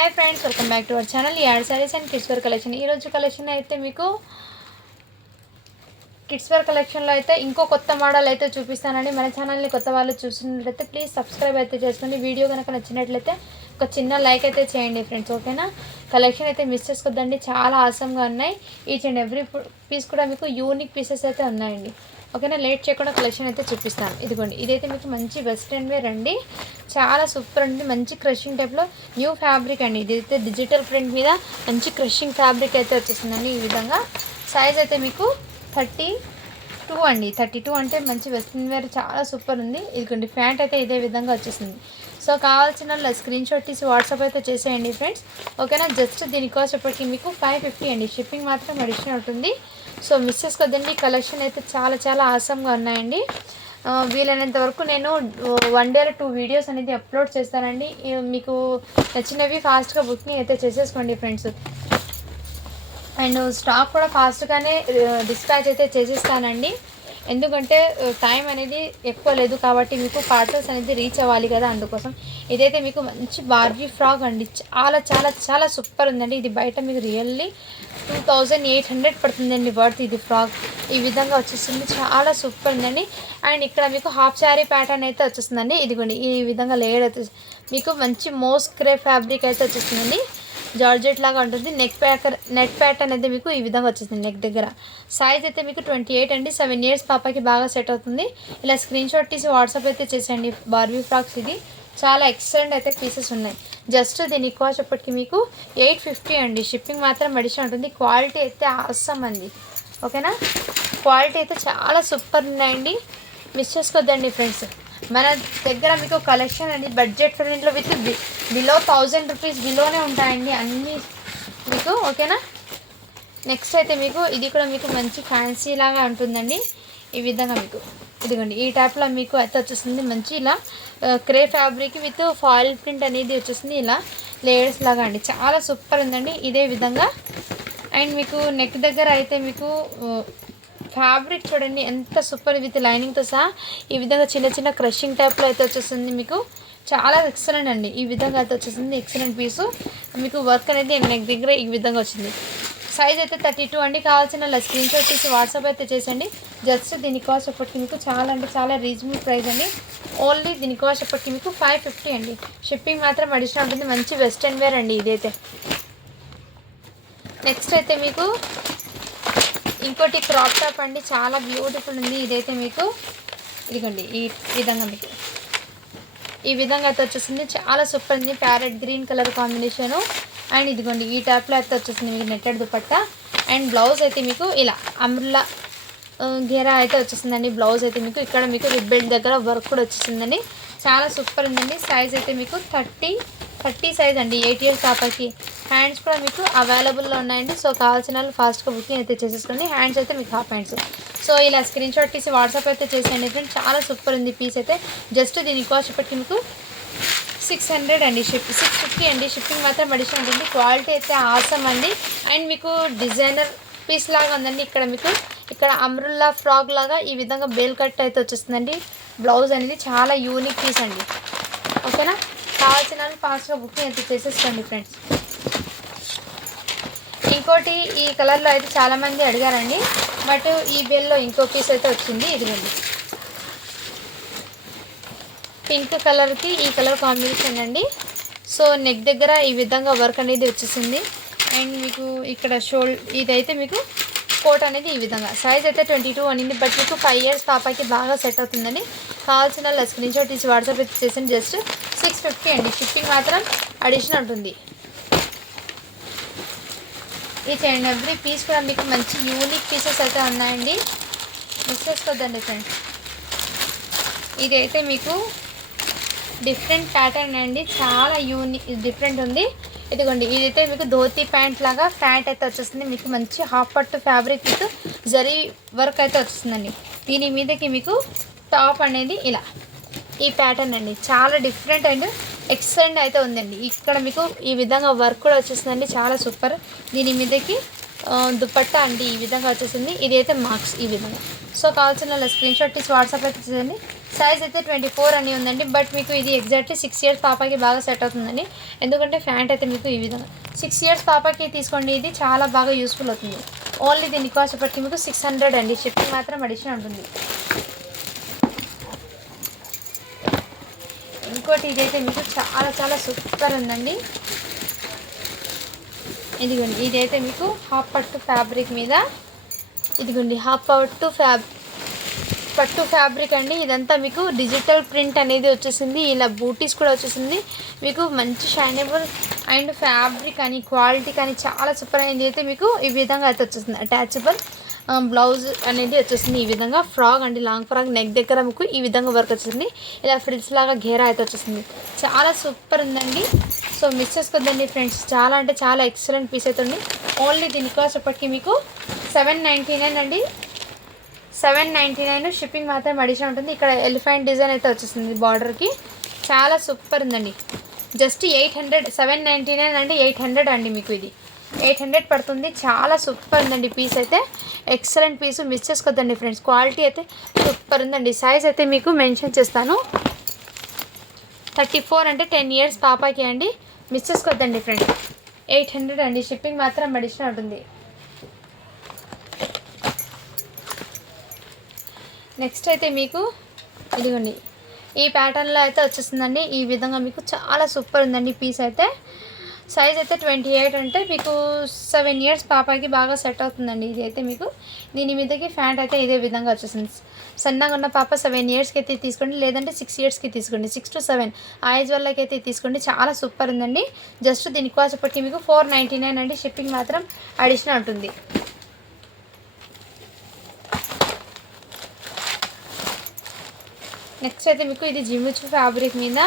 Hi friends welcome back to our channel add sarees and kids wear collection ఈరోజు collection అయితే మీకు kids wear కలెక్షన్లో అయితే ఇంకో కొత్త మోడల్ అయితే చూపిస్తానండి. మన ఛానల్ని కొత్త వాళ్ళు చూసినట్లయితే ప్లీజ్ సబ్స్క్రైబ్ అయితే చేసుకోండి. వీడియో కనుక నచ్చినట్లయితే ఒక చిన్న లైక్ అయితే చేయండి ఫ్రెండ్స్ ఓకేనా కలెక్షన్ అయితే మిస్ చేసుకోద్దండి. చాలా ఆసంగా ఉన్నాయి. ఈచ్ అండ్ ఎవ్రీ పీస్ కూడా మీకు యూనిక్ పీసెస్ అయితే ఉన్నాయండి. ఓకేనా లేట్ చేయకుండా కలెక్షన్ అయితే చూపిస్తాను. ఇదిగోండి ఇదైతే మీకు మంచి వెస్ట్రన్ వేర్ అండి. చాలా సూపర్ అండి మంచి క్రషింగ్ టైప్లో న్యూ ఫ్యాబ్రిక్ అండి. ఇదైతే డిజిటల్ ప్రింట్ మీద మంచి క్రషింగ్ ఫ్యాబ్రిక్ అయితే వచ్చేసిందండి ఈ విధంగా. సైజ్ అయితే మీకు థర్టీ టూ అండి. థర్టీ టూ అంటే మంచి వెస్ట్రన్ వేర్ చాలా సూపర్ ఉంది. ఇదిగోండి ప్యాంట్ అయితే ఇదే విధంగా వచ్చేసింది. సో కావాల్సిన వాళ్ళ స్క్రీన్ షాట్ తీసి వాట్సాప్ అయితే చేసేయండి ఫ్రెండ్స్. ఓకేనా జస్ట్ దీనికోసం ఇప్పటికి మీకు ఫైవ్ ఫిఫ్టీ అండి. షిప్పింగ్ మాత్రం అడిషనల్ ఉంటుంది. సో మిస్ చేసుకోద్దండి కలెక్షన్ అయితే చాలా చాలా ఆసంగా ఉన్నాయండి. వీలైనంత వరకు నేను వన్ డేలో టూ వీడియోస్ అనేది అప్లోడ్ చేస్తానండి. మీకు నచ్చినవి ఫాస్ట్గా బుకింగ్ అయితే చేసేసుకోండి ఫ్రెండ్స్. అండ్ స్టాక్ కూడా ఫాస్ట్గానే డిస్పాచ్ అయితే చేసేస్తానండి. ఎందుకంటే టైం అనేది ఎక్కువ లేదు కాబట్టి మీకు పార్సల్స్ అనేది రీచ్ అవ్వాలి కదా అందుకోసం. ఇదైతే మీకు మంచి బార్బీ ఫ్రాక్ అండి. చాలా చాలా చాలా సూపర్ ఉందండి. ఇది బయట మీకు really two thousand eight hundred పడుతుందండి వర్త్ ఇది ఫ్రాక్ ఈ విధంగా వచ్చేస్తుంది చాలా సూపర్ ఉందండి. అండ్ ఇక్కడ మీకు హాఫ్ శారీ ప్యాటర్న్ అయితే వచ్చేస్తుందండి. ఇదిగోండి ఈ విధంగా లేయర్ అయితే మీకు మంచి మోస్ క్రే ఫ్యాబ్రిక్ అయితే వచ్చేస్తుందండి. జార్జెట్ లాగా ఉంటుంది. నెక్ ప్యాకర్ నెట్ ప్యాటర్న్ అయితే మీకు ఈ విధంగా వచ్చేసింది నెక్ దగ్గర. సైజ్ అయితే మీకు ట్వంటీ ఎయిట్ అండి. సెవెన్ ఇయర్స్ పాపకి బాగా సెట్ అవుతుంది. ఇలా స్క్రీన్ షాట్ తీసి వాట్సాప్ అయితే చేసేయండి. బార్బీ ఫ్రాక్స్ ఇది. చాలా ఎక్సలెంట్ అయితే పీసెస్ ఉన్నాయి. జస్ట్ దీని కాస్ట్ ఎప్పటికి మీకు ఎయిట్ ఫిఫ్టీ అండి. షిప్పింగ్ మాత్రం మడిషన్ ఉంటుంది. క్వాలిటీ అయితే అవసరం అండి. ఓకేనా క్వాలిటీ అయితే చాలా సూపర్ ఉన్నాయండి. మిస్ చేసుకోవద్దండి ఫ్రెండ్స్ మన దగ్గర మీకు కలెక్షన్ అండి బడ్జెట్ ఫ్రెండ్లో విత్ బిలో థౌజండ్ రూపీస్ బిలోనే ఉంటాయండి అన్నీ. మీకు ఓకేనా? నెక్స్ట్ అయితే మీకు ఇది కూడా మీకు మంచి ఫ్యాన్సీ లాగా ఉంటుందండి. ఈ విధంగా మీకు ఇదిగోండి ఈ టైప్లో మీకు అయితే వచ్చేస్తుంది మంచి ఇలా crepe fabric with foil print అనేది వచ్చేస్తుంది ఇలా లేయర్స్ లాగా అండి. చాలా సూపర్ ఉందండి ఇదే విధంగా. అండ్ మీకు నెక్ దగ్గర అయితే మీకు ఫ్యాబ్రిక్ చూడండి ఎంత సూపర్ విత్ లైనింగ్తో సహా ఈ విధంగా చిన్న చిన్న క్రషింగ్ టైప్లో అయితే వచ్చేస్తుంది మీకు. చాలా ఎక్సలెంట్ అండి. ఈ విధంగా అయితే వచ్చేసింది. ఎక్సలెంట్ పీసు మీకు వర్క్ అనేది నెక్ దగ్గర ఈ విధంగా వచ్చింది. సైజ్ అయితే థర్టీ టూ అండి. కావాల్సిన స్క్రీన్ షాట్ తీసి వాట్సాప్ అయితే చేసండి జస్ట్ దీని కాస్ట్ ఎప్పటికి మీకు చాలా అంటే చాలా రీజనబుల్ ప్రైస్ అండి. ఓన్లీ దీని కాస్ట్ ఎప్పటికి మీకు ఫైవ్ ఫిఫ్టీ అండి. షిప్పింగ్ మాత్రం అడిషనల్ ఉంటుంది. మంచి వెస్ట్రన్ వేర్ అండి ఇదైతే. నెక్స్ట్ అయితే మీకు ఇంకోటి క్రాప్ టాప్ అండి. చాలా బ్యూటిఫుల్ ఉంది. ఇదైతే మీకు. ఇదిగోండి. ఈ విధంగా మీకు. ఈ విధంగా అయితే వచ్చేసింది. చాలా సూపర్ ఉంది. Parrot green colour combination. And ఇదిగోండి ఈ టైప్లో అయితే వచ్చేసింది మీకు నెట్టెడ్ దుపట్ట. అండ్ బ్లౌజ్ అయితే మీకు ఇలా అమృలా గిరా అయితే వచ్చేసిందండి. బ్లౌజ్ అయితే మీకు ఇక్కడ మీకు రిబ్బెల్ట్ దగ్గర వర్క్ కూడా వచ్చేసిందండి. చాలా సూపర్ ఉందండి. సైజ్ అయితే మీకు థర్టీ థర్టీ సైజ్ అండి ఎయిట్ ఇయర్స్ పాపకి హ్యాండ్స్ కూడా మీకు అవైలబుల్లో ఉన్నాయండి. సో కావాల్సిన వాళ్ళు ఫాస్ట్గా బుకింగ్ అయితే చేసేసుకోండి హ్యాండ్స్ అయితే మీకు హాఫ్ హ్యాండ్స్ సో ఇలా స్క్రీన్ షాట్ తీసి వాట్సాప్ అయితే చేసేయండి ఫ్రెండ్స్ చాలా సూపర్ ఉంది పీస్ అయితే. జస్ట్ దీని కాస్ట్ ఇప్పటికి మీకు సిక్స్ హండ్రెడ్ అండి షిప్ సిక్స్ ఫిఫ్టీ అండి. షిప్పింగ్ మాత్రం అడిషన్ ఉంటుంది క్వాలిటీ అయితే ఆసమ్ అండి. అండ్ మీకు డిజైనర్ పీస్ లాగా ఉందండి. ఇక్కడ మీకు ఇక్కడ అమ్రుల్లా ఫ్రాక్ లాగా ఈ విధంగా బేల్ కట్ అయితే వచ్చేస్తుందండి. బ్లౌజ్ అనేది చాలా యూనిక్ పీస్ అండి. ఓకేనా కావాల్సిన వాళ్ళు ఫాస్ట్గా బుకింగ్ అయితే చేసేసుకోండి ఫ్రెండ్స్ ఇంకోటి ఈ కలర్లో అయితే చాలామంది అడిగారండి. బట్ ఈ బెల్లో ఇంకో పీస్ అయితే వచ్చింది ఇదిగోండి. పింక్ కలర్కి ఈ కలర్ కాంబినేషన్ అండి. సో నెక్ దగ్గర ఈ విధంగా వర్క్ అనేది వచ్చేసింది. అండ్ మీకు ఇక్కడ షోల్ ఇదైతే మీకు కోట్ అనేది ఈ విధంగా. సైజ్ అయితే ట్వంటీ టూ అనింది బట్ మీకు ఫైవ్ ఇయర్స్ పాపకి బాగా సెట్ అవుతుందండి. కావాల్సిన వాళ్ళు స్క్రీన్ షాట్ తీసి వాట్సాప్ అయితే జస్ట్ సిక్స్ ఫిఫ్టీ అండి. షిప్పింగ్ మాత్రం అడిషనల్ ఉంటుంది. ఇది అండ్ ఎవ్రీ పీస్ కూడా మీకు మంచి యూనిక్ పీసెస్ అయితే ఉన్నాయండి. మిస్ చేసుకోవద్దండి ఫ్రెండ్స్ ఇదైతే మీకు డిఫరెంట్ ప్యాటర్న్ అండి. చాలా యూనిక్ డిఫరెంట్ ఉంది. ఇదిగోండి ఇదైతే మీకు ధోతి ప్యాంట్ లాగా ప్యాంట్ అయితే వచ్చేస్తుంది. మీకు మంచి హాఫ్ పట్టు ఫ్యాబ్రిక్ విత్ జరీ వర్క్ అయితే వచ్చేస్తుందండి. దీని మీదకి మీకు టాప్ అనేది ఇలా. ఈ ప్యాటర్న్ అండి. చాలా డిఫరెంట్ అండ్ ఎక్సలెంట్ అయితే ఉందండి. ఇక్కడ మీకు ఈ విధంగా వర్క్ కూడా వచ్చేసిందండి. చాలా సూపర్ దీని మీదకి ఆ, దుపట్టా అండి ఈ విధంగా వచ్చేసింది. ఇది అయితే మార్క్స్ ఈ విధంగా. సో కావాల్సిన స్క్రీన్ షాట్ తీసి వాట్సాప్ అయితే చేయండి సైజ్ అయితే ట్వంటీ ఫోర్ అని ఉందండి. బట్ మీకు ఇది ఎగ్జాక్ట్లీ సిక్స్ ఇయర్స్ పాపకి బాగా సెట్ అవుతుందండి. ఎందుకంటే ప్యాంట్ అయితే మీకు ఈ విధంగా. సిక్స్ ఇయర్స్ పాపకి తీసుకోండి. ఇది చాలా బాగా యూస్ఫుల్ అవుతుంది. ఓన్లీ దీని కాస్ట్ బట్టి మీకు సిక్స్ హండ్రెడ్ అండి. షిప్పింగ్ మాత్రం అడిషన్ ఉంటుంది. ఇంకోటి ఇదైతే మీకు చాలా చాలా సూపర్ ఉందండి. ఇదిగోండి ఇదైతే మీకు హాఫ్ పట్టు ఫ్యాబ్రిక్ మీద. ఇదిగోండి హాఫ్ పట్టు ఫ్యాబ్ పట్టు ఫ్యాబ్రిక్ అండి. ఇదంతా మీకు డిజిటల్ ప్రింట్ అనేది వచ్చేసింది. ఇలా బూటీస్ కూడా వచ్చేసింది. మీకు మంచి షైనబుల్ అండ్ ఫ్యాబ్రిక్ అని క్వాలిటీ కానీ చాలా సూపర్ అయింది. అయితే మీకు ఈ విధంగా అయితే వచ్చేసింది. అటాచబుల్ బ్లౌజ్ అనేది వచ్చేసింది ఈ విధంగా. ఫ్రాక్ అండి లాంగ్ ఫ్రాక్ నెక్ దగ్గర మీకు ఈ విధంగా వర్క్ వచ్చేసింది. ఇలా ఫ్రిల్స్ లాగా ఘేరా అయితే వచ్చేసింది. చాలా సూపర్ ఉందండి. సో మిస్ చేసుకోద్దండి ఫ్రెండ్స్. చాలా అంటే చాలా ఎక్సలెంట్ పీస్ అయితే ఉంది. ఓన్లీ దీని కాస్ట్ ఇప్పటికీ మీకు సెవెన్ నైంటీ నైన్ అండి. సెవెన్ నైంటీ నైన్ షిప్పింగ్ మాత్రం అడిషన్ ఉంటుంది. ఇక్కడ ఎలిఫెంట్ డిజైన్ అయితే వచ్చేసింది బార్డర్కి. చాలా సూపర్ ఉందండి. Just eight hundred seven ninety nine అంటే ఎయిట్ హండ్రెడ్ అండి మీకు ఇది. ఎయిట్ హండ్రెడ్ పడుతుంది. చాలా సూపర్ ఉందండి పీస్ అయితే. ఎక్సలెంట్ పీస్ మిస్ చేసుకోద్దండి ఫ్రెండ్స్ క్వాలిటీ అయితే సూపర్ ఉందండి. సైజ్ అయితే మీకు మెన్షన్ చేస్తాను. థర్టీ ఫోర్ అంటే టెన్ ఇయర్స్ పాపాకి అండి. మిస్ చేసుకోద్దండి ఫ్రెండ్స్ ఎయిట్ హండ్రెడ్ అండి. షిప్పింగ్ మాత్రం అడిషన్ ఉంటుంది. నెక్స్ట్ అయితే మీకు ఇదిగోండి. ఈ ప్యాటర్న్లో అయితే వచ్చేస్తుందండి. ఈ విధంగా మీకు చాలా సూపర్ ఉందండి పీస్ అయితే. సైజ్ అయితే ట్వంటీ ఎయిట్ అంటే మీకు సెవెన్ ఇయర్స్ పాపకి బాగా సెట్ అవుతుందండి. ఇది అయితే మీకు దీని మీదకి ఫ్యాంట్ అయితే ఇదే విధంగా వచ్చేసింది. సన్నగా ఉన్న పాప సెవెన్ ఇయర్స్కి అయితే తీసుకోండి. లేదంటే సిక్స్ ఇయర్స్కి తీసుకోండి. సిక్స్ టు సెవెన్ ఆ ఏజ్ వాళ్ళకి అయితే తీసుకోండి. చాలా సూపర్ ఉందండి. జస్ట్ దీని కాస్ట్ మీకు ఫోర్ నైంటీ నైన్ అండి. షిప్పింగ్ మాత్రం అడిషనల్ ఉంటుంది. నెక్స్ట్ అయితే మీకు ఇది జిమ్మిచు ఫ్యాబ్రిక్ మీద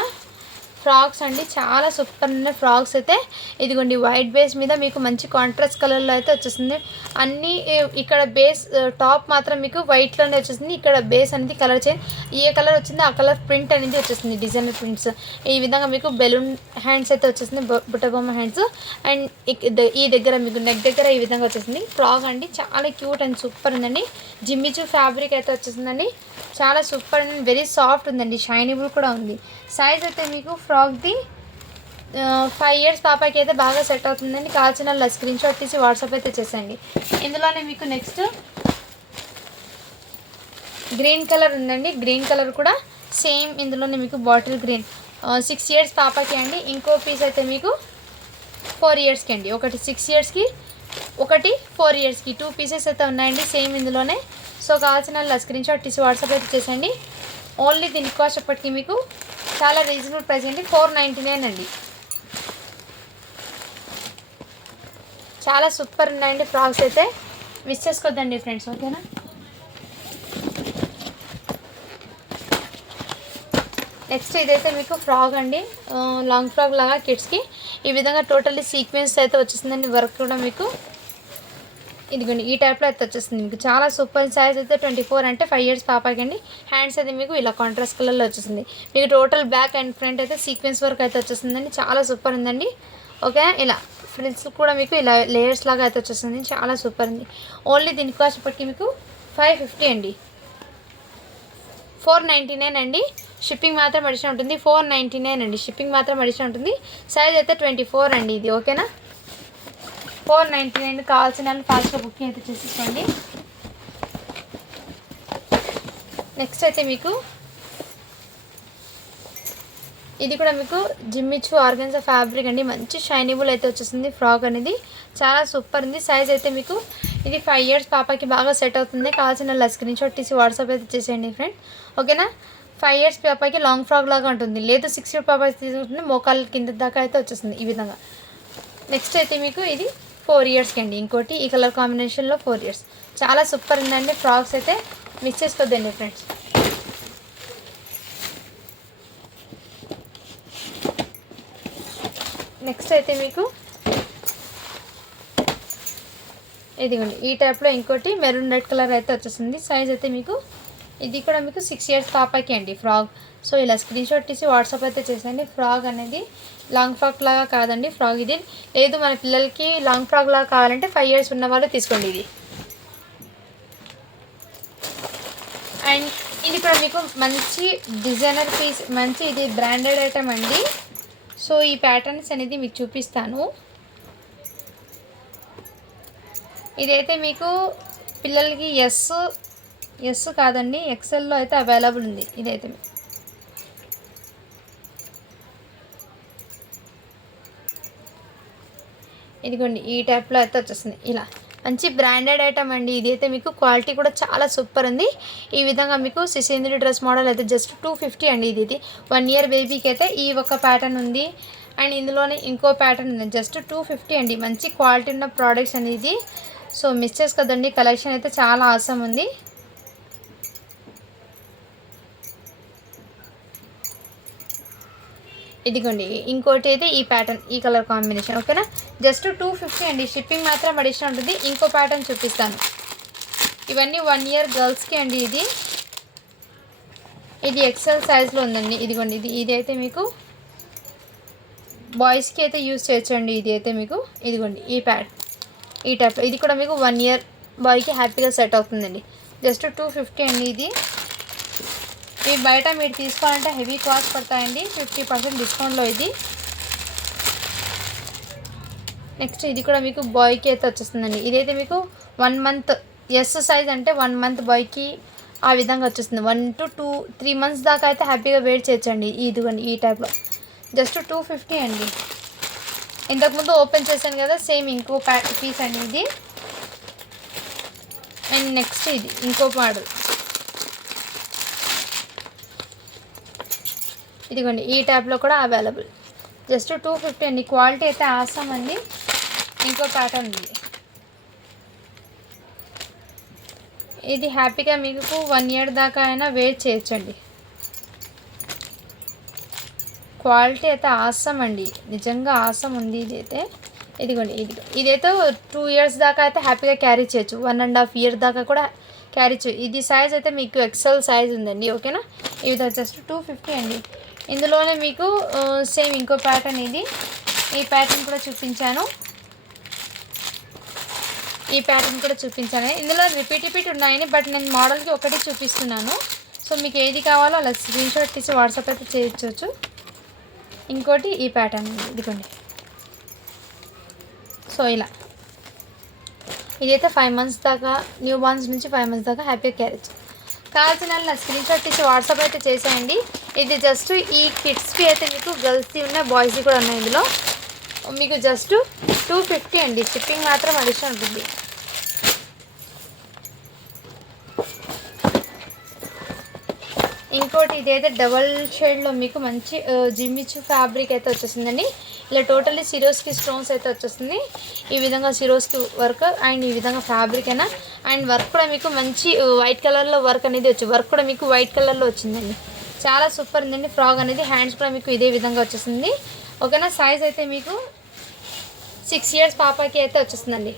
ఫ్రాక్స్ అండి. చాలా సూపర్ ఉన్నాయి ఫ్రాక్స్ అయితే. ఇదిగోండి వైట్ బేస్ మీద మీకు మంచి కాంట్రాస్ట్ కలర్లో అయితే వచ్చేసింది. అన్నీ ఇక్కడ బేస్ టాప్ మాత్రం మీకు వైట్లోనే వచ్చేసింది. ఇక్కడ బేస్ అనేది కలర్ చేంజ్ ఏ కలర్ వచ్చిందో ఆ కలర్ ప్రింట్ అనేది వచ్చేసింది డిజైనర్ ప్రింట్స్ ఈ విధంగా మీకు బెలూన్ హ్యాండ్స్ అయితే వచ్చేసింది బుట్టబొమ్మ హ్యాండ్స్ అండ్ ద- ఈ దగ్గర మీకు నెక్ దగ్గర ఈ విధంగా వచ్చేసింది. ఫ్రాక్ అండి చాలా క్యూట్ అండ్ సూపర్ ఉందండి. జిమ్మిచు ఫ్యాబ్రిక్ అయితే వచ్చేసిందండి. చాలా సూపర్ అండ్ వెరీ సాఫ్ట్ ఉందండి. షైనబుల్ కూడా ఉంది. సైజ్ అయితే మీకు ఫ్రాక్ది ఫైవ్ ఇయర్స్ పాపకి అయితే బాగా సెట్ అవుతుందండి. కాల్చిన స్క్రీన్ షాట్ తీసి వాట్సాప్ అయితే చేసేయండి. ఇందులోనే మీకు నెక్స్ట్ గ్రీన్ కలర్ ఉందండి. గ్రీన్ కలర్ కూడా సేమ్ ఇందులోనే మీకు బాటిల్ గ్రీన్ సిక్స్ ఇయర్స్ పాపకి అండి. ఇంకో పీస్ అయితే మీకు ఫోర్ ఇయర్స్కి అండి. ఒకటి సిక్స్ ఇయర్స్కి ఒకటి ఫోర్ ఇయర్స్కి టూ పీసెస్ అయితే ఉన్నాయండి. సేమ్ ఇందులోనే. సో కావాల్సిన స్క్రీన్ షాట్ తీసి వాట్సాప్ అయితే చేసేయండి. ఓన్లీ దీని కాస్ట్ అప్పటికి మీకు చాలా రీజనబుల్ ప్రైస్ అండి. ఫోర్ నైంటీ నైన్ అండి. చాలా సూపర్ ఉన్నాయండి ఫ్రాక్స్ అయితే. మిస్ చేసుకోవద్దండి ఫ్రెండ్స్ ఓకేనా? నెక్స్ట్ ఇదైతే మీకు ఫ్రాక్ అండి. లాంగ్ ఫ్రాక్ లాగా కిడ్స్కి. ఈ విధంగా టోటల్లీ సీక్వెన్స్ అయితే వచ్చేసిందండి వర్క్ కూడా మీకు. ఇదిగోండి ఈ టైప్లో అయితే వచ్చేస్తుంది మీకు. చాలా సూపర్ సైజ్ అయితే ట్వంటీ ఫోర్ అంటే ఫైవ్ ఇయర్స్ పాపకి అండి హ్యాండ్స్ అయితే మీకు ఇలా కాంట్రాస్ట్ కలర్లో వచ్చేసింది మీకు టోటల్ బ్యాక్ అండ్ ఫ్రంట్ అయితే సీక్వెన్స్ వర్క్ అయితే వచ్చేసిందండి చాలా సూపర్ ఉందండి. ఓకే ఇలా ఫ్రిల్స్ కూడా మీకు ఇలా లేయర్స్ లాగా అయితే వచ్చేస్తుంది. చాలా సూపర్ ఉంది. ఓన్లీ దీని కాస్ట్ మీకు ఫైవ్ ఫిఫ్టీ అండి. ఫోర్ నైంటీ నైన్ అండి. షిప్పింగ్ మాత్రం అడిషన్ ఉంటుంది. ఫోర్ నైంటీ నైన్ అండి. షిప్పింగ్ మాత్రం అడిషన్ ఉంటుంది. సైజ్ అయితే ట్వంటీ ఫోర్ అండి ఇది. ఓకేనా ఫోర్ నైంటీ నైన్ కావాల్సిన వాళ్ళు ఫాస్ట్గా బుకింగ్ అయితే చేసేసుకోండి. నెక్స్ట్ అయితే మీకు ఇది కూడా మీకు జిమ్మిచ్చు ఆర్గన్జా ఫ్యాబ్రిక్ అండి. మంచి షైనబుల్ అయితే వచ్చేసింది ఫ్రాక్ అనేది. చాలా సూపర్ ఉంది. సైజ్ అయితే మీకు ఇది ఫైవ్ ఇయర్స్ పాపకి బాగా సెట్ అవుతుంది. కావాల్సిన స్క్రీన్ షాట్ తీసి వాట్సాప్ అయితే చేసేయండి ఫ్రెండ్. ఓకేనా? ఫైవ్ ఇయర్స్ పాపకి లాంగ్ ఫ్రాక్ లాగా ఉంటుంది. లేదు సిక్స్ ఇయర్ పాపకి తీసుకుంటుంది. మోకాళ్ళ కింద దాకా అయితే వచ్చేస్తుంది ఈ విధంగా. నెక్స్ట్ అయితే మీకు ఇది ఫోర్ ఇయర్స్కి అండి. ఇంకోటి ఈ కలర్ కాంబినేషన్లో ఫోర్ ఇయర్స్ చాలా సూపర్ ఉందండి. ఫ్రాక్స్ అయితే మిస్ చేసుకోద్దండి ఫ్రెండ్స్ నెక్స్ట్ అయితే మీకు ఇదిగోండి. ఈ టైప్లో ఇంకోటి మెరూన్ రెడ్ కలర్ అయితే వచ్చేసింది. సైజ్ అయితే మీకు ఇది కూడా మీకు సిక్స్ ఇయర్స్ పాపకి అండి ఫ్రాక్ సో ఇలా స్క్రీన్ షాట్ తీసి వాట్సాప్ అయితే చేసేయండి. ఫ్రాక్ అనేది లాంగ్ ఫ్రాక్ లాగా కాదండి ఫ్రాక్ ఇది. లేదు మన పిల్లలకి లాంగ్ ఫ్రాక్ లాగా కావాలంటే ఫైవ్ ఇయర్స్ ఉన్న వాళ్ళు తీసుకోండి ఇది. అండ్ ఇది కూడా మీకు మంచి డిజైనర్ పీస్ మంచి ఇది బ్రాండెడ్ ఐటమ్ అండి. సో ఈ ప్యాటర్న్స్ అనేది మీకు చూపిస్తాను. ఇదైతే మీకు పిల్లలకి ఎస్ ఎస్ కాదండి ఎక్సెల్లో అయితే అవైలబుల్ ఉంది. ఇదైతే. ఇదిగోండి ఈ టైప్లో అయితే వచ్చేస్తుంది ఇలా. మంచి బ్రాండెడ్ ఐటమ్ అండి. ఇది అయితే మీకు క్వాలిటీ కూడా చాలా సూపర్ ఉంది. ఈ విధంగా మీకు సిసేంద్రి డ్రెస్ మోడల్ అయితే జస్ట్ టూ ఫిఫ్టీ అండి ఇది ఇది వన్ ఇయర్ బేబీకి అయితే ఈ ఒక ప్యాటర్న్ ఉంది. అండ్ ఇందులోనే ఇంకో ప్యాటర్న్ ఉంది. జస్ట్ టూ ఫిఫ్టీ అండి. మంచి క్వాలిటీ ఉన్న ప్రోడక్ట్స్ అనేది. సో మిస్ చేసుకోదండి కలెక్షన్ అయితే చాలా ఆసం ఉంది. ఇదిగోండి ఇంకోటి అయితే ఈ ప్యాటర్న్ ఈ కలర్ కాంబినేషన్ ఓకేనా జస్ట్ టూ ఫిఫ్టీ అండి. షిప్పింగ్ మాత్రం అడిషన్ ఉంటుంది ఇంకో ప్యాటర్న్ చూపిస్తాను. ఇవన్నీ వన్ ఇయర్ గర్ల్స్కి అండి ఇది. ఇది ఎక్సెల్ సైజ్లో ఉందండి. ఇదిగోండి ఇది ఇది అయితే మీకు బాయ్స్కి అయితే యూస్ చేయొచ్చండి. ఇది అయితే మీకు ఇదిగోండి ఈ ప్యాడ్ ఈ టైప్ ఇది కూడా మీకు వన్ ఇయర్ బాయ్కి హ్యాపీగా సెట్ అవుతుందండి. జస్ట్ టూ ఫిఫ్టీ అండి ఇది. ఇవి బయట మీరు తీసుకోవాలంటే హెవీ కాస్ట్ పడతాయండి. ఫిఫ్టీ పర్సెంట్ డిస్కౌంట్లో ఇది. నెక్స్ట్ ఇది కూడా మీకు బాయ్కి అయితే వచ్చేస్తుందండి. ఇదైతే మీకు వన్ మంత్ ఎస్ సైజ్ అంటే వన్ మంత్ బాయ్కి ఆ విధంగా వచ్చేస్తుంది. One to two three months దాకా అయితే హ్యాపీగా వెయిట్ చేయొచ్చండి. ఇదిగోండి ఈ టైప్లో జస్ట్ టూ ఫిఫ్టీ అండి. ఇంతకుముందు ఓపెన్ చేశాను కదా సేమ్ ఇంకో ప్యా పీస్ అండి ఇది. అండ్ నెక్స్ట్ ఇది ఇంకో మోడల్ ఇదిగోండి ఈ ట్యాప్లో కూడా అవైలబుల్ జస్ట్ టూ ఫిఫ్టీ అండి. క్వాలిటీ అయితే ఆసాం అండి. ఇంకో ప్యాటర్న్ ఉంది. ఇది హ్యాపీగా మీకు వన్ ఇయర్ దాకా అయినా వెయిట్ చేయొచ్చండి. క్వాలిటీ అయితే ఆసం అండి. నిజంగా ఆసం ఉంది ఇది అయితే ఇదిగోండి ఇది ఇదైతే టూ ఇయర్స్ దాకా అయితే హ్యాపీగా క్యారీ చేయొచ్చు. వన్ అండ్ హాఫ్ ఇయర్ దాకా కూడా క్యారీ చేయొచ్చు ఇది సైజ్ అయితే మీకు ఎక్సెల్ సైజ్ ఉందండి. ఓకేనా ఇది జస్ట్ టూ ఫిఫ్టీ అండి. ఇందులోనే మీకు సేమ్ ఇంకో ప్యాటర్న్ ఇది. ఈ ప్యాటర్న్ కూడా చూపించాను. ఈ ప్యాటర్న్ కూడా చూపించాను. ఇందులో రిపీట్ రిపీట్ ఉన్నాయని బట్ నేను మోడల్కి ఒకటి చూపిస్తున్నాను. సో మీకు ఏది కావాలో అలా స్క్రీన్ షాట్ తీసి వాట్సాప్ అయితే చేయించవచ్చు ఇంకోటి ఈ ప్యాటర్న్ ఇదిగోండి. సో ఇలా. ఇదైతే ఫైవ్ మంత్స్ దాకా న్యూ బార్న్స్ నుంచి ఫైవ్ మంత్స్ దాకా హ్యాపీగా క్యారేజ్ కావాల్సిన నా స్క్రీన్ షాట్ తీసి వాట్సాప్ అయితే చేసేయండి. ఇది జస్ట్ ఈ కిడ్స్కి అయితే మీకు గర్ల్స్ది ఉన్నాయి బాయ్స్ది కూడా ఉన్నాయి ఇందులో. మీకు జస్ట్ టూ ఫిఫ్టీ అండి. షిప్పింగ్ మాత్రం అడిషనల్ ఉంటుంది ఇంకోటి ఇదైతే డబల్ షేడ్లో మీకు మంచి జిమ్మిచ్చు ఫ్యాబ్రిక్ అయితే వచ్చేసిందండి. ఇలా టోటల్లీ సిరోస్కి స్టోన్స్ అయితే వచ్చేస్తుంది ఈ విధంగా సిరోస్కి వర్క్ అండ్ ఈ విధంగా ఫ్యాబ్రిక్ అయినా. అండ్ వర్క్ కూడా మీకు మంచి వైట్ కలర్లో వర్క్ అనేది వచ్చి వర్క్ కూడా మీకు వైట్ కలర్లో వచ్చిందండి. చాలా సూపర్ ఉందండి ఫ్రాక్ అనేది. హ్యాండ్స్ కూడా మీకు ఇదే విధంగా వచ్చేసింది. ఓకేనా? సైజ్ అయితే మీకు సిక్స్ ఇయర్స్ పాపకి అయితే వచ్చేస్తుందండి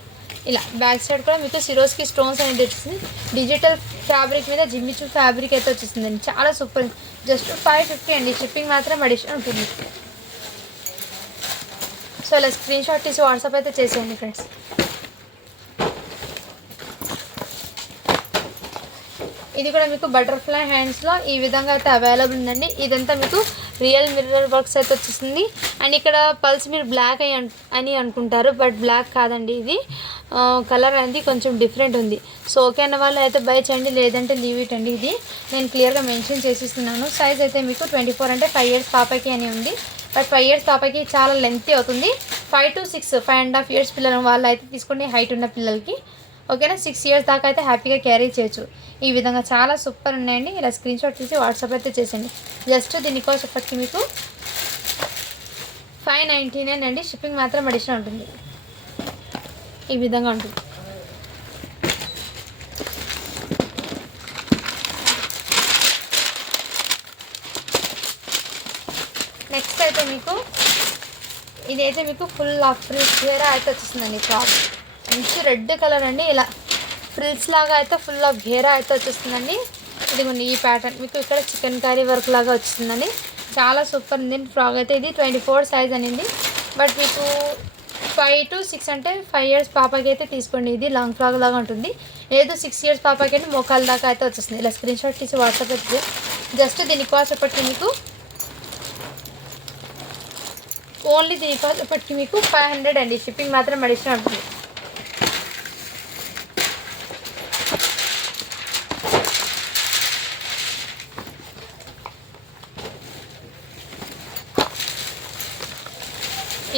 ఇలా బ్యాక్ సైడ్ కూడా మీకు సిరోస్కి స్టోన్స్ అనేది వచ్చింది డిజిటల్ ఫ్యాబ్రిక్ మీద జిమ్మిచు ఫ్యాబ్రిక్ అయితే వచ్చేసిందండి. చాలా సూపర్ జస్ట్ ఫైవ్ ఫిఫ్టీ అండి. షిప్పింగ్ మాత్రం అడిషన్ ఉంటుంది. సో ఇలా స్క్రీన్ షాట్ తీసి వాట్సాప్ అయితే చేసేయండి ఫ్రెండ్స్ ఇది కూడా మీకు బటర్ఫ్లై హ్యాండ్స్లో ఈ విధంగా అయితే అవైలబుల్ ఉందండి. ఇదంతా మీకు రియల్ మిర్రర్ వర్క్స్ అయితే వచ్చేసింది. అండ్ ఇక్కడ పల్స్ మీరు బ్లాక్ అయ్యి అని అనుకుంటారు బట్ బ్లాక్ కాదండి ఇది. కలర్ అనేది కొంచెం డిఫరెంట్ ఉంది. సో ఓకే అన్న వాళ్ళు అయితే బై చేయండి లేదంటే లీవ్ ఇట్ అండి ఇది. నేను క్లియర్గా మెన్షన్ చేసిస్తున్నాను. సైజ్ అయితే మీకు ట్వంటీ ఫోర్ అంటే ఫైవ్ ఇయర్స్ పాపకి అని ఉంది. బట్ ఫైవ్ ఇయర్స్ పాపకి చాలా లెంతీ అవుతుంది. Five to six five and half years పిల్లలు వాళ్ళు అయితే తీసుకునే హైట్ ఉన్న పిల్లలకి. ఓకేనా? సిక్స్ ఇయర్స్ దాకా అయితే హ్యాపీగా క్యారీ చేయొచ్చు. ఈ విధంగా చాలా సూపర్ ఉన్నాయండి. ఇలా స్క్రీన్ షాట్ తీసి వాట్సాప్ అయితే చేసేయండి. జస్ట్ దీనికోసం ఇప్పటికి మీకు? ఫైవ్ నైంటీ నైన్ అండి. షిప్పింగ్ మాత్రం అడిషన్ ఉంటుంది. ఈ విధంగా ఉంటుంది. నెక్స్ట్ అయితే మీకు ఇదైతే మీకు ఫుల్ ఆఫ్ ఫ్రీ గేరా అయితే వచ్చేస్తుందండి ఫ్రాక్ మంచి రెడ్ కలర్ అండి. ఇలా ఫ్రిల్స్ లాగా అయితే ఫుల్ ఆఫ్ గేరా అయితే వచ్చేస్తుందండి. ఇదిగోండి ఈ ప్యాటర్న్ మీకు ఇక్కడ చికెన్ కర్రీ వర్క్ లాగా వచ్చిందండి చాలా సూపర్ ఉంది. ఫ్రాక్ అయితే ఇది ట్వంటీ ఫోర్ సైజ్ అనింది. బట్ మీకు ఫైవ్ టు సిక్స్ అంటే ఫైవ్ ఇయర్స్ పాపకి అయితే తీసుకోండి. ఇది లాంగ్ ఫ్రాక్ లాగా ఉంటుంది. ఏదో సిక్స్ ఇయర్స్ పాపకి అంటే మోకాల దాకా అయితే వచ్చేస్తుంది. ఇలా స్క్రీన్ షాట్ తీసి వాట్సాప్ అయితే జస్ట్ దీని కాస్ట్ ఎప్పటికి మీకు ఓన్లీ దీని కాస్ట్ ఎప్పటికి మీకు ఫైవ్ హండ్రెడ్ అండి. షిప్పింగ్ మాత్రం అడిషనల్ ఉంటుంది.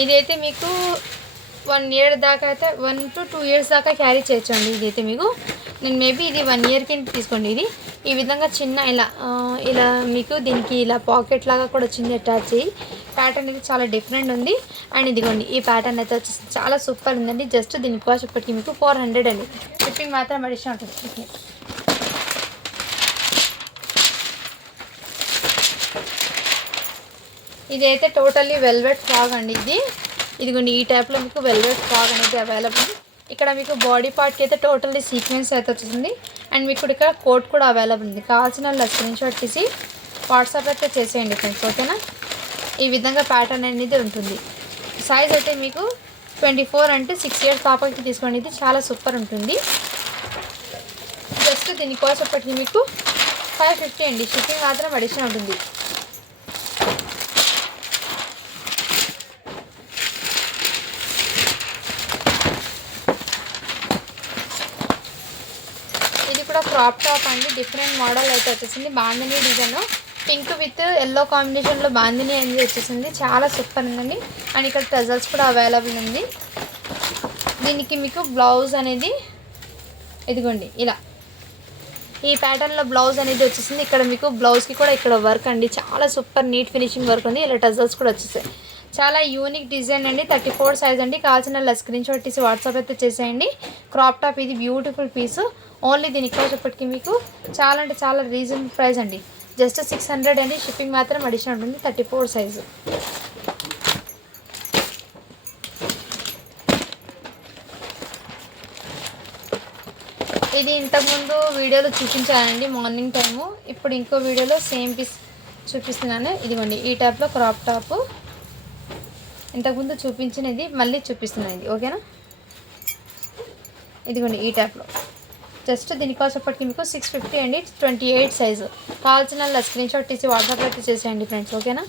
ఇదైతే మీకు వన్ ఇయర్ దాకా అయితే వన్ టు టూ ఇయర్స్ దాకా క్యారీ చేయొచ్చు అండి ఇదైతే మీకు. నేను మేబీ ఇది వన్ ఇయర్కి తీసుకోండి ఇది. ఈ విధంగా చిన్న ఇలా ఇలా మీకు దీనికి ఇలా పాకెట్ లాగా కూడా వచ్చింది అటాచ్ అయ్యి ప్యాటర్న్ అయితే చాలా డిఫరెంట్ ఉంది. అండ్ ఇదిగోండి ఈ ప్యాటర్న్ అయితే వచ్చేసి చాలా సూపర్ ఉందండి. జస్ట్ దీని కాస్ట్ ఇప్పటికి మీకు ఫోర్ హండ్రెడ్ అండి. షిప్పింగ్ మాత్రం అడిషన్ ఉంటుంది. ఇదైతే టోటల్లీ వెల్వెట్ ఫ్రాగ్ అండి ఇది. ఇదిగోండి ఈ టైప్లో మీకు వెల్వెట్ ఫ్రాగ్ అనేది అవైలబుల్ ఇక్కడ మీకు బాడీ పార్ట్కి అయితే టోటల్లీ సీక్వెన్స్ అయితే వచ్చేసింది. అండ్ మీకు ఇక్కడ కోట్ కూడా అవైలబుల్ ఉంది. కావాల్సిన వాళ్ళు స్క్రీన్ షాట్ తీసి వాట్సాప్ అయితే చేసేయండి ఫ్రెండ్స్ ఓకేనా? ఈ విధంగా ప్యాటర్న్ అనేది ఉంటుంది. సైజ్ అయితే మీకు ట్వంటీ ఫోర్ అంటే సిక్స్ ఇయర్స్ పాపకి తీసుకోండి. ఇది చాలా సూపర్ ఉంటుంది. జస్ట్ దీని కాస్ట్ మీకు ఫైవ్ ఫిఫ్టీ అండి. షిప్పింగ్ మాత్రం అడిషన్ ఉంటుంది ఇది కూడా క్రాప్ టాప్ అండి. డిఫరెంట్ మోడల్ అయితే వచ్చేసింది. Bandhani design pink with yellow కాంబినేషన్లో బాందిని అనేది వచ్చేసింది. చాలా సూపర్ ఉందండి. అండ్ ఇక్కడ ట్రెజల్స్ కూడా అవైలబుల్ ఉంది. దీనికి మీకు బ్లౌజ్ అనేది ఇదిగోండి ఇలా. ఈ ప్యాటర్న్లో బ్లౌజ్ అనేది వచ్చేసింది. ఇక్కడ మీకు బ్లౌజ్కి కూడా ఇక్కడ వర్క్ అండి. చాలా సూపర్ నీట్ ఫినిషింగ్ వర్క్ ఉంది. ఇలా టజల్స్ కూడా వచ్చేసాయి. చాలా యూనిక్ డిజైన్ అండి. థర్టీ ఫోర్ సైజ్ అండి. కావాల్సిన స్క్రీన్ షాట్ తీసి వాట్సాప్ అయితే చేసేయండి. క్రాప్ టాప్ ఇది బ్యూటిఫుల్ పీసు ఓన్లీ దీనికి వచ్చేప్పటికి మీకు చాలా అంటే చాలా రీజనబుల్ ప్రైస్ అండి. జస్ట్ సిక్స్ హండ్రెడ్ అండి. షిప్పింగ్ మాత్రం అడిషన్ ఉంటుంది. థర్టీ ఫోర్ సైజు ఇది ఇంతకుముందు వీడియోలో చూపించానండి మార్నింగ్ టైము ఇప్పుడు ఇంకో వీడియోలో సేమ్ పీస్ చూపిస్తున్నాను. ఇదిగోండి ఈ టైప్లో క్రాప్ టాప్ ఇంతకుముందు చూపించినది మళ్ళీ చూపిస్తున్నాను ఓకేనా? ఇదిగోండి ఈ టైప్లో జస్ట్ దీనికోసప్పటికి మీకు సిక్స్ ఫిఫ్టీ అండి ట్వంటీ ఎయిట్ సైజు కావాల్సిన స్క్రీన్ షాట్ తీసి వాట్సాప్ అయితే చేసేయండి ఫ్రెండ్స్ ఓకేనా?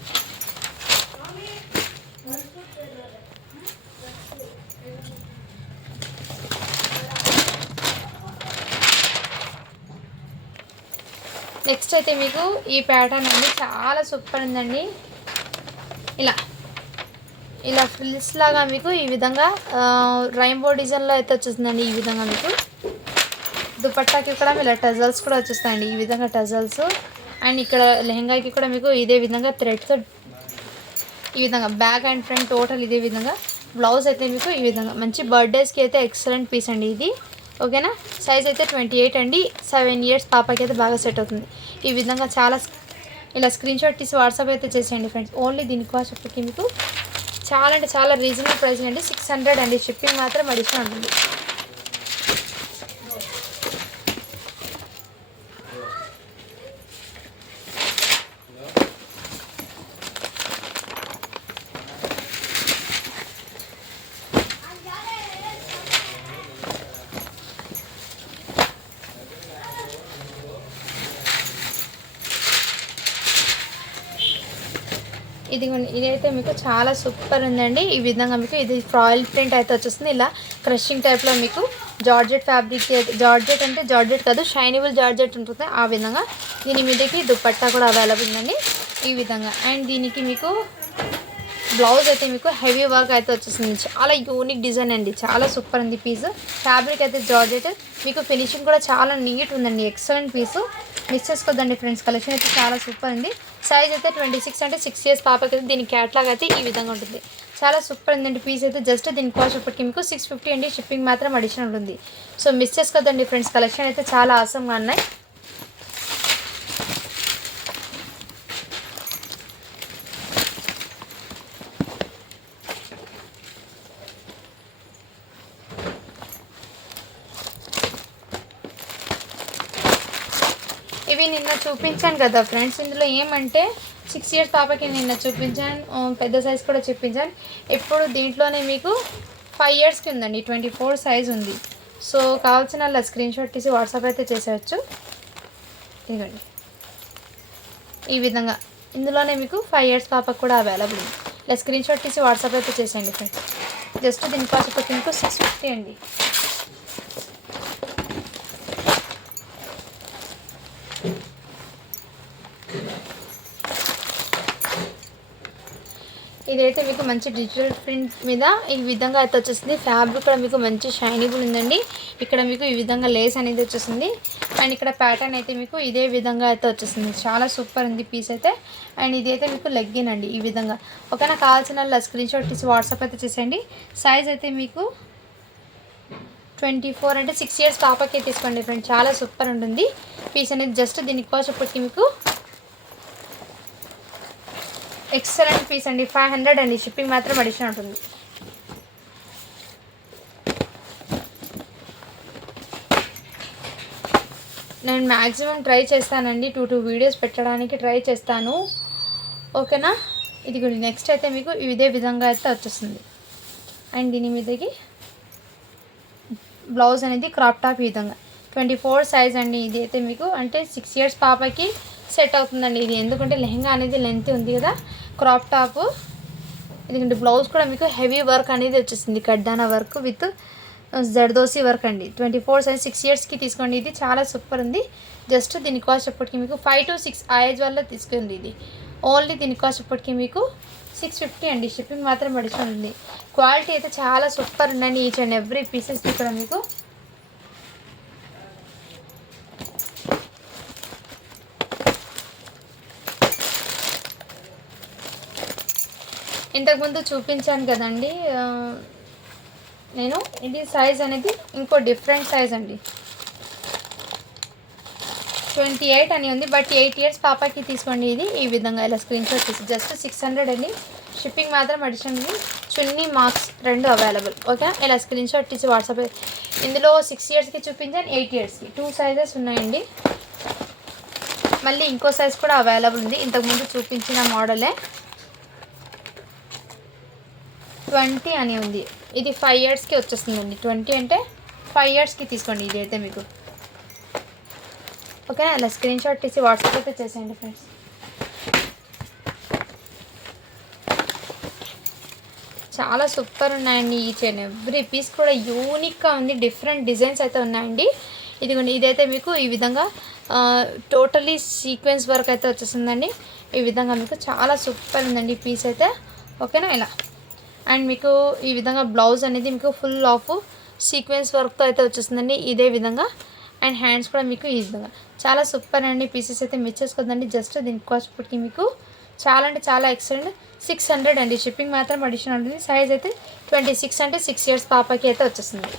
నెక్స్ట్ అయితే మీకు ఈ ప్యాటర్న్ అండి చాలా సూపర్ ఉందండి. ఇలా. ఇలా ఫ్రిల్స్ లాగా మీకు ఈ విధంగా రైన్బో డిజైన్లో అయితే వచ్చేస్తుందండి ఈ విధంగా మీకు. దుపట్టాకి కూడా ఇలా టజల్స్ కూడా వచ్చేస్తాయండి ఈ విధంగా టజల్స్ అండ్ ఇక్కడ లెహంగాకి కూడా మీకు ఇదే విధంగా థ్రెడ్తో ఈ విధంగా బ్యాక్ అండ్ ఫ్రంట్ టోటల్ ఇదే విధంగా. బ్లౌజ్ అయితే మీకు ఈ విధంగా మంచి బర్త్డేస్కి అయితే ఎక్సలెంట్ పీస్ అండి ఇది. ఓకేనా సైజ్ అయితే ట్వంటీ ఎయిట్ అండి. సెవెన్ ఇయర్స్ పాపకి అయితే బాగా సెట్ అవుతుంది. ఈ విధంగా చాలా ఇలా స్క్రీన్ షాట్ తీసి వాట్సాప్ అయితే చేసేయండి ఫ్రెండ్స్ ఓన్లీ దీని కాస్ట్ మీకు చాలా అంటే చాలా రీజనబుల్ ప్రైస్ అండి సిక్స్ హండ్రెడ్ అండి. షిప్పింగ్ మాత్రం అడిషనల్ ఉంటుంది. ఇదిగోండి ఇదైతే మీకు చాలా సూపర్ ఉందండి. ఈ విధంగా మీకు ఇది ఫ్రాయిల్ ప్రింట్ అయితే వచ్చేస్తుంది. ఇలా క్రషింగ్ టైప్లో మీకు జార్జెట్ ఫ్యాబ్రిక్ జార్జెట్ అంటే జార్జెట్ కాదు షైనబుల్ జార్జెట్ ఉంటుంది. ఆ విధంగా దీని మీదకి దుపట్టా కూడా అవైలబుల్ ఉందండి. ఈ విధంగా. అండ్ దీనికి మీకు బ్లౌజ్ అయితే మీకు హెవీ వర్క్ అయితే వచ్చేసింది. చాలా యూనిక్ డిజైన్ అండి. చాలా సూపర్ ఉంది పీస్ ఫ్యాబ్రిక్ అయితే జార్జెట్ మీకు ఫినిషింగ్ కూడా చాలా నీట్ ఉందండి. ఎక్సలెంట్ పీసు మిస్ చేసుకోద్దండి ఫ్రెండ్స్ కలెక్షన్ అయితే చాలా సూపర్ ఉంది. సైజ్ అయితే ట్వంటీ సిక్స్ అంటే సిక్స్ ఇయర్స్ పాపకి అయితే దీని క్యాట్లాగ్ అయితే ఈ విధంగా ఉంటుంది. చాలా సూపర్ ఉందండి పీస్ అయితే. జస్ట్ దీని కాస్ట్ ఇప్పటికి మీకు సిక్స్ ఫిఫ్టీ అండి. షిప్పింగ్ మాత్రం అడిషనల్ ఉంది. సో మిస్ చేసుకోద్దండి ఫ్రెండ్స్ కలెక్షన్ అయితే చాలా ఆసంగా ఉన్నాయి. ఇవి నిన్న చూపించాను కదా ఫ్రెండ్స్. ఇందులో ఏమంటే సిక్స్ ఇయర్స్ పాపకి నిన్న చూపించాను. పెద్ద సైజ్ కూడా చూపించాను. ఇప్పుడు దీంట్లోనే మీకు ఫైవ్ ఇయర్స్కి ఉందండి ట్వంటీ ఫోర్ సైజ్ ఉంది. సో కావాల్సిన అలా స్క్రీన్ షాట్ తీసి వాట్సాప్ అయితే చేసేయచ్చు. ఇదిగోండి. ఈ విధంగా ఇందులోనే మీకు ఫైవ్ ఇయర్స్ పాపకు కూడా అవైలబుల్ ఉంది. ఇలా స్క్రీన్ షాట్ తీసి వాట్సాప్ అయితే చేసేయండి ఫ్రెండ్స్ జస్ట్ దీని కాస్ట్ వచ్చి మీకు సిక్స్ ఫిఫ్టీ అండి. ఇదైతే మీకు మంచి డిజిటల్ ప్రింట్ మీద ఈ విధంగా అయితే వచ్చేసింది. ఫ్యాబ్రిక్ కూడా మీకు మంచి షైనింగ్ ఉందండి. ఇక్కడ మీకు ఈ విధంగా లేస్ అనేది వచ్చేసింది. అండ్ ఇక్కడ ప్యాటర్న్ అయితే మీకు ఇదే విధంగా అయితే వచ్చేసింది. చాలా సూపర్ ఉంది పీస్ అయితే. అండ్ ఇది అయితే మీకు లెగ్గిన్ అండి ఈ విధంగా. ఓకేనా కావాల్సిన స్క్రీన్ షాట్ తీసి వాట్సాప్ అయితే చేసేయండి. సైజ్ అయితే మీకు ట్వంటీ ఫోర్ అంటే సిక్స్ ఇయర్స్ పాపకే తీసుకోండి ఫ్రెండ్ చాలా సూపర్ ఉంటుంది పీస్ అనేది జస్ట్ దీనికి కోసం ఇప్పటికి మీకు ఎక్సలెంట్ పీస్ అండి. ఫైవ్ హండ్రెడ్ అండి. షిప్పింగ్ మాత్రం అడిషన్ ఉంటుంది. నేను మ్యాక్సిమం ట్రై చేస్తానండి. టూ టూ వీడియోస్ పెట్టడానికి ట్రై చేస్తాను. ఓకేనా? ఇది కూడా నెక్స్ట్ అయితే మీకు ఇదే విధంగా అయితే వచ్చేస్తుంది. అండ్ దీని మీదకి బ్లౌజ్ అనేది క్రాప్ టాప్ ఈ విధంగా. ట్వంటీ ఫోర్ సైజ్ అండి. ఇది అయితే మీకు అంటే సిక్స్ ఇయర్స్ పాపకి సెట్ అవుతుందండి ఇది. ఎందుకంటే లెహంగా అనేది లెంత్ ఉంది కదా క్రాప్ టాప్ ఎందుకంటే బ్లౌజ్ కూడా మీకు హెవీ వర్క్ అనేది వచ్చేసింది. కడ్డానా వర్క్ విత్ జర్దోసి వర్క్ అండి. ట్వంటీ ఫోర్ సైజ్ సిక్స్ ఇయర్స్కి తీసుకోండి. ఇది చాలా సూపర్ ఉంది. జస్ట్ దీని కాస్ట్ అప్పటికి మీకు ఫైవ్ టు సిక్స్ ఆ ఏజ్ వల్ల తీసుకుంది ఇది. ఓన్లీ దీని కాస్ట్ ఎప్పటికీ మీకు సిక్స్ ఫిఫ్టీ అండి. షిప్పింగ్ మాత్రం పడిచి ఉంది. క్వాలిటీ అయితే చాలా సూపర్ ఉందండి. ఈచ్ అండ్ ఎవ్రీ పీసెస్ ఇక్కడ మీకు ఇంతకుముందు చూపించాను కదండి నేను ఇది సైజ్ అనేది ఇంకో డిఫరెంట్ సైజ్ అండి. ట్వంటీ ఎయిట్ అని ఉంది బట్ ఎయిట్ ఇయర్స్ పాపకి తీసుకోండి ఇది. ఈ విధంగా ఇలా స్క్రీన్ షాట్ తీసి జస్ట్ సిక్స్ హండ్రెడ్ అండి. షిప్పింగ్ మాత్రం అడిషనల్ చున్నీ మార్క్స్ రెండు అవైలబుల్ ఓకే ఇలా స్క్రీన్ షాట్ తీసి వాట్సాప్ ఇందులో సిక్స్ ఇయర్స్కి చూపించాను ఎయిట్ ఇయర్స్కి టూ సైజెస్ ఉన్నాయండి. మళ్ళీ ఇంకో సైజ్ కూడా అవైలబుల్ ఉంది. ఇంతకుముందు చూపించిన మోడలే ట్వంటీ అని ఉంది. ఇది ఫైవ్ ఇయర్స్కి వచ్చేస్తుందండి. ట్వంటీ అంటే ఫైవ్ ఇయర్స్కి తీసుకోండి ఇది అయితే మీకు. ఓకేనా? అలా స్క్రీన్ షాట్ తీసి వాట్సాప్ అయితే చేసేయండి ఫ్రెండ్స్ చాలా సూపర్ ఉన్నాయండి ఈచ్ అండ్ ఎవ్రీ పీస్ కూడా యూనిక్గా ఉంది. డిఫరెంట్ డిజైన్స్ అయితే ఉన్నాయండి. ఇదిగోండి ఇదైతే మీకు ఈ విధంగా టోటలీ సీక్వెన్స్ వర్క్ అయితే వచ్చేసిందండి ఈ విధంగా మీకు చాలా సూపర్ ఉందండి ఈ పీస్ అయితే. ఓకేనా? ఇలా. అండ్ మీకు ఈ విధంగా బ్లౌజ్ అనేది మీకు ఫుల్ ఆఫ్ సీక్వెన్స్ వర్క్తో అయితే వచ్చేస్తుందండి. ఇదే విధంగా. అండ్ హ్యాండ్స్ కూడా మీకు ఈ విధంగా. చాలా సూపర్ అండి. పీసెస్ అయితే మిస్ చేసుకోదండి. జస్ట్ దీని కాస్ట్ మీకు చాలా అంటే చాలా ఎక్సలెంట్. సిక్స్ హండ్రెడ్ అండి. షిప్పింగ్ మాత్రం అడిషనల్ ఉంటుంది సైజ్ అయితే ట్వంటీ సిక్స్ అంటే సిక్స్ ఇయర్స్ పాపకి అయితే వచ్చేస్తుంది.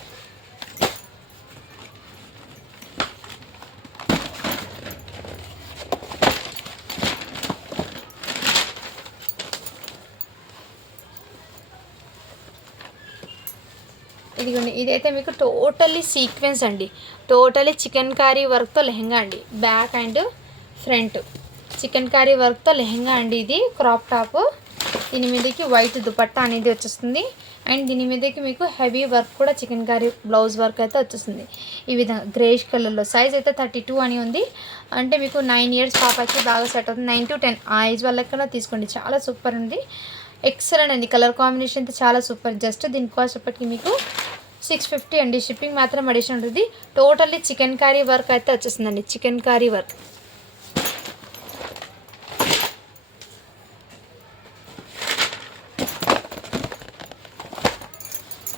ఇదిగోండి ఇదైతే మీకు టోటల్లీ సీక్వెన్స్ అండి. టోటలీ చికెన్ కర్రీ వర్క్తో లెహంగా అండి. Back and front. Chicken curry వర్క్తో లెహంగా అండి ఇది క్రాప్ టాప్. దీని మీదకి వైట్ దుపట్టా అనేది వచ్చేస్తుంది. అండ్ దీని మీదకి మీకు హెవీ వర్క్ కూడా చికెన్ కర్రీ బ్లౌజ్ వర్క్ అయితే వచ్చేస్తుంది. ఈ విధంగా గ్రేష్ కలర్లో. సైజ్ అయితే థర్టీ టూ అని ఉంది. అంటే మీకు నైన్ ఇయర్స్ పాపకి బాగా సెట్ అవుతుంది. Nine to ten. ఆ ఏజ్ వాళ్ళకన్నా తీసుకోండి. చాలా సూపర్ ఉంది. ఎక్సలెంట్ అండి. కలర్ కాంబినేషన్ అయితే చాలా సూపర్ జస్ట్ దీని కాస్ట్ ఇప్పటికి మీకు సిక్స్ ఫిఫ్టీ అండి. షిప్పింగ్ మాత్రం అడిషన్ ఉంటుంది. టోటల్లీ చికెన్ కర్రీ వర్క్ అయితే వచ్చేసిందండి chikankari work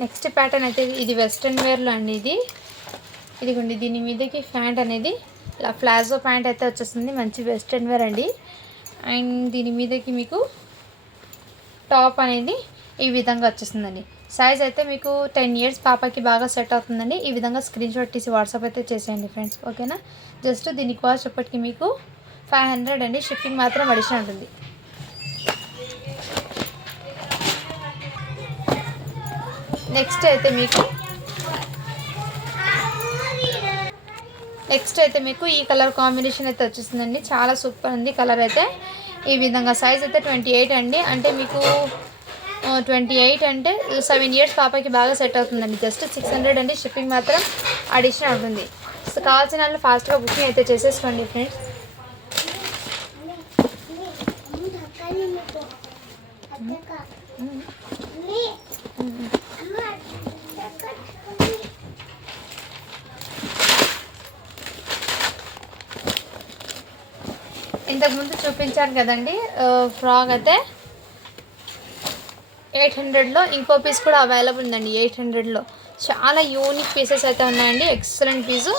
next pattern అయితే ఇది. వెస్ట్రన్ వేర్లో అండి ఇది. ఇదిగోండి. దీని మీదకి ప్యాంట్ అనేది ఇలా ప్లాజో ప్యాంట్ అయితే వచ్చేస్తుంది. మంచి వెస్ట్రన్ వేర్ అండి. అండ్ దీని మీదకి మీకు టాప్ అనేది ఈ విధంగా వచ్చేస్తుందండి. సైజ్ అయితే మీకు టెన్ ఇయర్స్ పాపకి బాగా సెట్ అవుతుందండి. ఈ విధంగా స్క్రీన్ షాట్ తీసి వాట్సాప్ అయితే చేసేయండి ఫ్రెండ్స్ ఓకేనా? జస్ట్ దీని కాస్ట్ ఇప్పటికి మీకు ఫైవ్ హండ్రెడ్ అండి. షిప్పింగ్ మాత్రం అడిషన్ ఉంటుంది. నెక్స్ట్ అయితే మీకు నెక్స్ట్ అయితే మీకు ఈ కలర్ కాంబినేషన్ అయితే వచ్చేసిందండి చాలా సూపర్ ఉంది. కలర్ అయితే ఈ విధంగా సైజ్ అయితే ట్వంటీ ఎయిట్ అండి. అంటే మీకు ట్వంటీ ఎయిట్ అంటే సెవెన్ ఇయర్స్ పాపకి బాగా సెట్ అవుతుందండి. జస్ట్ సిక్స్ హండ్రెడ్ అండి షిప్పింగ్ మాత్రం అడిషనల్ ఉంటుంది సో కావాల్సిన వాళ్ళు ఫాస్ట్గా బుకింగ్ అయితే చేసేసుకోండి ఫ్రెండ్స్ ఇంతకుముందు చూపించాను కదండి. ఫ్రాక్ అయితే ఎయిట్ హండ్రెడ్లో ఇంకో పీస్ కూడా అవైలబుల్ ఉందండి ఎయిట్ హండ్రెడ్లో. చాలా యూనిక్ పీసెస్ అయితే ఉన్నాయండి ఎక్సలెంట్ పీసు.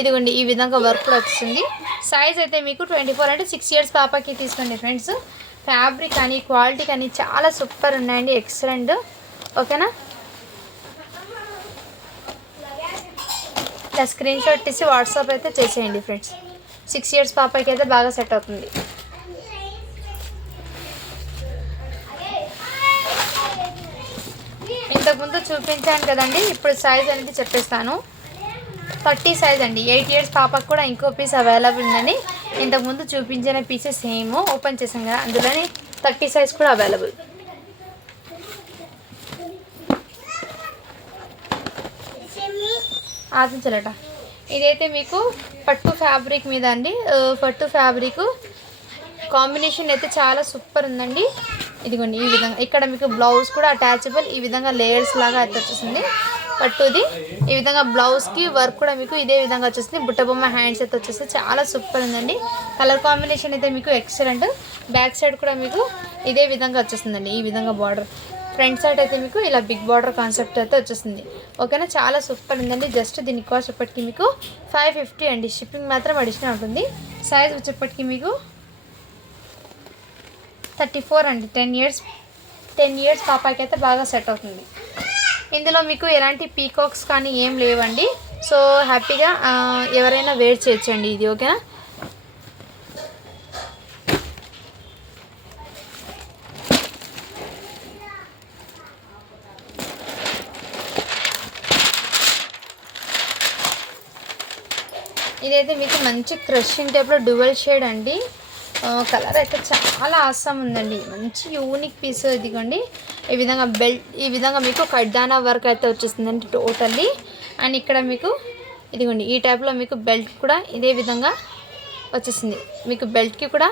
ఇదిగోండి ఈ విధంగా వర్క్ కూడా వస్తుంది. సైజ్ అయితే మీకు ట్వంటీ ఫోర్ అంటే సిక్స్ ఇయర్స్ పాపకి తీసుకోండి ఫ్రెండ్స్. ఫ్యాబ్రిక్ కానీ క్వాలిటీ కానీ చాలా సూపర్ ఉన్నాయండి ఎక్సలెంట్. ఓకేనా? ఇలా స్క్రీన్ షాట్ తీసి వాట్సాప్ అయితే చేసేయండి ఫ్రెండ్స్. సిక్స్ ఇయర్స్ పాపకి అయితే బాగా సెట్ అవుతుంది. ఇంతకుముందు చూపించాను కదండి ఇప్పుడు సైజ్ అనేది చెప్పేస్తాను. థర్టీ సైజ్ అండి. ఎయిట్ ఇయర్స్ పాపకు కూడా ఇంకో పీస్ అవైలబుల్ ఉందండి. ఇంతకుముందు చూపించిన పీసెస్ సేమ్ ఓపెన్ చేసాం కదా అందులోనే థర్టీ సైజ్ కూడా అవైలబుల్ ఆశించలేట. ఇదైతే మీకు పట్టు ఫ్యాబ్రిక్ మీద అండి. పట్టు ఫ్యాబ్రిక్ కాంబినేషన్ అయితే చాలా సూపర్ ఉందండి. ఇదిగోండి ఈ విధంగా. ఇక్కడ మీకు బ్లౌజ్ కూడా అటాచబుల్ ఈ విధంగా లేయర్స్ లాగా అయితే వచ్చేసింది. పట్టుది. ఈ విధంగా బ్లౌజ్కి వర్క్ కూడా మీకు ఇదే విధంగా వచ్చేసింది. బుట్టబొమ్మ హ్యాండ్స్ అయితే వచ్చేసి చాలా సూపర్ ఉందండి. కలర్ కాంబినేషన్ అయితే మీకు ఎక్సలెంట్ బ్యాక్ సైడ్ కూడా మీకు ఇదే విధంగా వచ్చేస్తుందండి ఈ విధంగా బార్డర్ ఫ్రంట్ సైడ్ అయితే మీకు ఇలా బిగ్ బార్డర్ కాన్సెప్ట్ అయితే వచ్చేసింది. ఓకేనా? చాలా సూపర్ ఉందండి. జస్ట్ దీని కాస్ట్ వచ్చేప్పటికి మీకు ఫైవ్ ఫిఫ్టీ అండి. షిప్పింగ్ మాత్రం అడిషనల్ ఉంటుంది. సైజ్ వచ్చేప్పటికి మీకు థర్టీ ఫోర్ అండి. టెన్ ఇయర్స్ టెన్ ఇయర్స్ పాపాకి అయితే బాగా సెట్ అవుతుంది. ఇందులో మీకు ఎలాంటి పీకాక్స్ కానీ ఏం లేవండి. సో హ్యాపీగా ఎవరైనా వేర్ చేయొచ్చండి ఇది. ఓకేనా? ఇదైతే మీకు మంచి క్రషింగ్ టైప్లో డ్యువల్ షేడ్ అండి. కలర్ అయితే చాలా ఆసం ఉందండి. మంచి యూనిక్ పీస్ ఇదిగోండి. ఈ విధంగా బెల్ట్ ఈ విధంగా మీకు కడ్డానా వర్క్ అయితే వచ్చేసిందండి టోటల్లీ అండ్ ఇక్కడ మీకు ఇదిగోండి ఈ టైప్లో మీకు బెల్ట్ కూడా ఇదే విధంగా వచ్చేసింది. మీకు బెల్ట్కి కూడా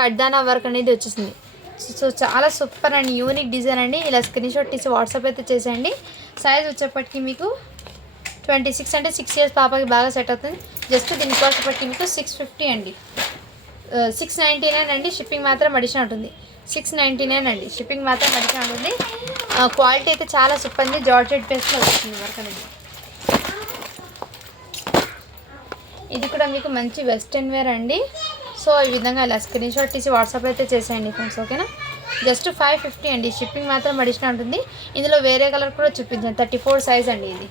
కడ్దానా వర్క్ అనేది వచ్చేసింది. సో చాలా సూపర్ అండ్ యూనిక్ డిజైన్ అండి. ఇలా స్క్రీన్ షాట్ తీసి వాట్సాప్ అయితే చేసేయండి. సైజ్ వచ్చేప్పటికి మీకు ట్వంటీ సిక్స్ అంటే సిక్స్ ఇయర్స్ పాపకి బాగా సెట్ అవుతుంది. జస్ట్ దీని కాస్ట్ వచ్చేప్పటికి మీకు సిక్స్ ఫిఫ్టీ అండి. సిక్స్ నైంటీ నైన్ అండి. షిప్పింగ్ మాత్రం అడిషన్ ఉంటుంది. సిక్స్ నైంటీ నైన్ అండి. షిప్పింగ్ మాత్రం అడిషన్ ఉంటుంది. క్వాలిటీ అయితే చాలా సూపర్ ఉంది జార్జెట్ బేస్లో వస్తుంది వర్క్ అనేది. ఇది కూడా మీకు మంచి వెస్ట్రన్ వేర్ అండి. సో ఈ విధంగా ఇలా స్క్రీన్ షాట్ తీసి వాట్సాప్ అయితే చేసేయండి ఫ్రెండ్స్ ఓకేనా జస్ట్ ఫైవ్ ఫిఫ్టీ అండి. షిప్పింగ్ మాత్రం అడిషనల్ ఉంటుంది. ఇందులో వేరే కలర్ కూడా చూపించాను. థర్టీ ఫోర్ సైజ్ అండి ఇది.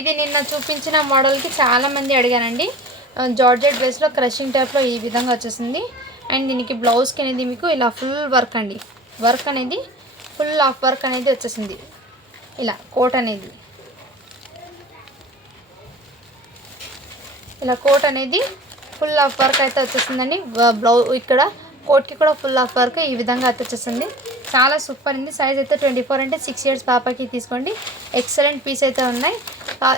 ఇది నిన్న చూపించిన మోడల్కి చాలా మంది అడిగానండి జార్జెట్ డ్రెస్లో క్రషింగ్ టైప్లో ఈ విధంగా వచ్చేసింది. అండ్ దీనికి బ్లౌజ్కి అనేది మీకు ఇలా ఫుల్ వర్క్ అండి. వర్క్ అనేది ఫుల్ ఆఫ్ వర్క్ అనేది వచ్చేసింది. ఇలా కోట్ అనేది. ఇలా కోట్ అనేది ఫుల్ ఆఫ్ వర్క్ అయితే వచ్చేసిందండి. బ్లౌజ్ ఇక్కడ కోట్కి కూడా ఫుల్ ఆఫ్ వర్క్ ఈ విధంగా అయితే వచ్చేసింది. చాలా సూపర్ ఉంది. సైజ్ అయితే ట్వంటీ ఫోర్ అంటే సిక్స్ ఇయర్స్ పాపకి తీసుకోండి. ఎక్సలెంట్ పీస్ అయితే ఉన్నాయి.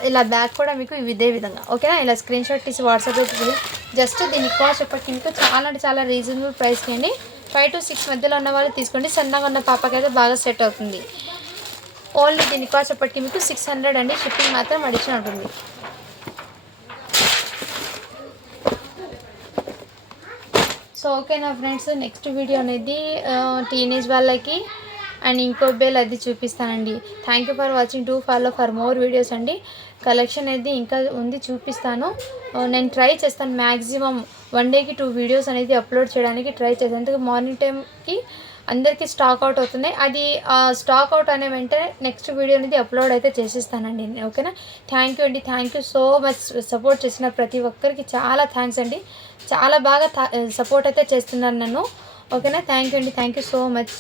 ఇలా బ్యాగ్ కూడా మీకు ఇదే విధంగా ఓకేనా ఇలా స్క్రీన్ షాట్ తీసి వాట్సాప్లో జస్ట్ దీని కాస్ట్ ఇప్పటికి మీకు చాలా అంటే చాలా రీజనబుల్ ప్రైస్కి అండి. ఫైవ్ టు సిక్స్ మధ్యలో ఉన్న వాళ్ళు తీసుకోండి. సన్నగా ఉన్న పాపకి అయితే బాగా సెట్ అవుతుంది. ఓన్లీ దీని కాస్ట్ ఇప్పటికి మీకు సిక్స్ హండ్రెడ్ అండి. షిప్పింగ్ మాత్రం అడిషన్ ఉంటుంది. సో ఓకేనా ఫ్రెండ్స్ నెక్స్ట్ వీడియో అనేది టీనేజ్ వాళ్ళకి అండ్ ఇంకో బేల్ అది చూపిస్తానండి. Thank you for watching do follow for more videos అండి. కలెక్షన్ అనేది ఇంకా ఉంది చూపిస్తాను. నేను ట్రై చేస్తాను మ్యాక్సిమం వన్ డేకి టూ వీడియోస్ అనేది అప్లోడ్ చేయడానికి ట్రై చేస్తాను. ఎందుకంటే మార్నింగ్ టైంకి అందరికీ స్టాక్ అవుట్ అవుతున్నాయి. అది స్టాక్ అవుట్ అనే వెంటనే నెక్స్ట్ వీడియో అనేది అప్లోడ్ అయితే చేసిస్తానండి. ఓకేనా? థ్యాంక్ యూ అండి. Thank you so much support చేసిన ప్రతి ఒక్కరికి చాలా థ్యాంక్స్ అండి. చాలా బాగా సపోర్ట్ అయితే చేస్తున్నారు నన్ను. ఓకేనా థ్యాంక్ యూ అండి. Thank you so much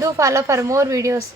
do follow for more videos